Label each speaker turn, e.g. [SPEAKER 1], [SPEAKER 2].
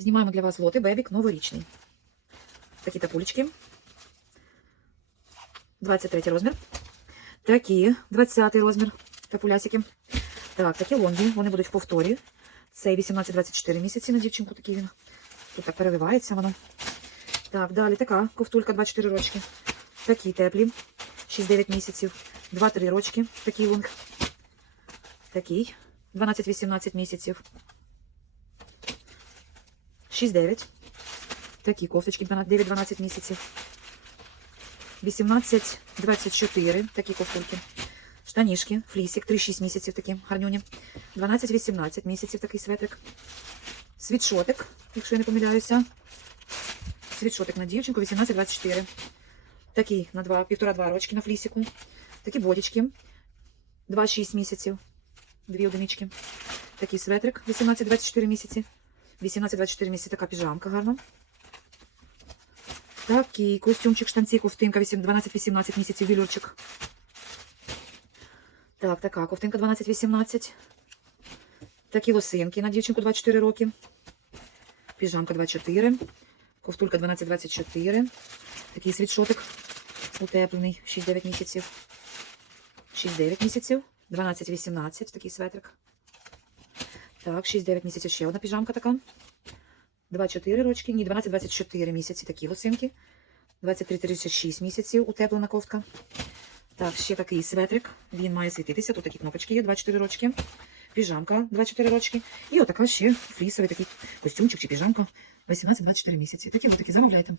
[SPEAKER 1] Знімаємо для вас лоти Бебік новорічний. Такі тапулечки. 23 розмір. Такі 20 розмір тапулясики. Так, такі лонги, вони будуть в повторі. Цей 18-24 місяці на дівчинку такий він. Тут так переливається воно. Так, далі така ковтулька 2-4 рочки. Такі теплі. 6-9 місяців. 2-3 рочки. Такий лонг. Такий. 12-18 місяців. 6-9. Такі кофточки 9-12 місяців. 18-24 такі кофтульки. Штанішки, флісик, 3-6 місяців такі гарнюні. 12-18 місяців такий светрик. Світшотик, якщо я не помиляюся. Світшотик на дівчинку 18-24. Такий на 2, півтора-два рочки на флісику. Такі бодічки. 2-6 місяців. Дві одинички. Такий светрик 18-24 місяці. 18-24 місяці така піжамка гарна. Такий костюмчик, штанці, ковтинка 12-18 місяців вілюрчик. Так, така ковтинка 12-18. Такі лосинки на дівчинку 24 роки. Піжамка 24. Ковтулька 12-24. Такий світшотик утеплений 6-9 місяців. 6-9 місяців. 12-18 такий светрик. Так, 6-9 місяців ще одна піжамка така. 2-4 рочки. Ні, 12-24 місяці такі лосинки. 23-36 місяців утеплена кофтка. Так, ще такий светрик. Він має світитися. Тут такі кнопочки є, 2-4 рочки. Піжамка 2-4 рочки. І отака ще флісовий такий костюмчик чи піжамка 18-24 місяці. Такі отакі замовляйте.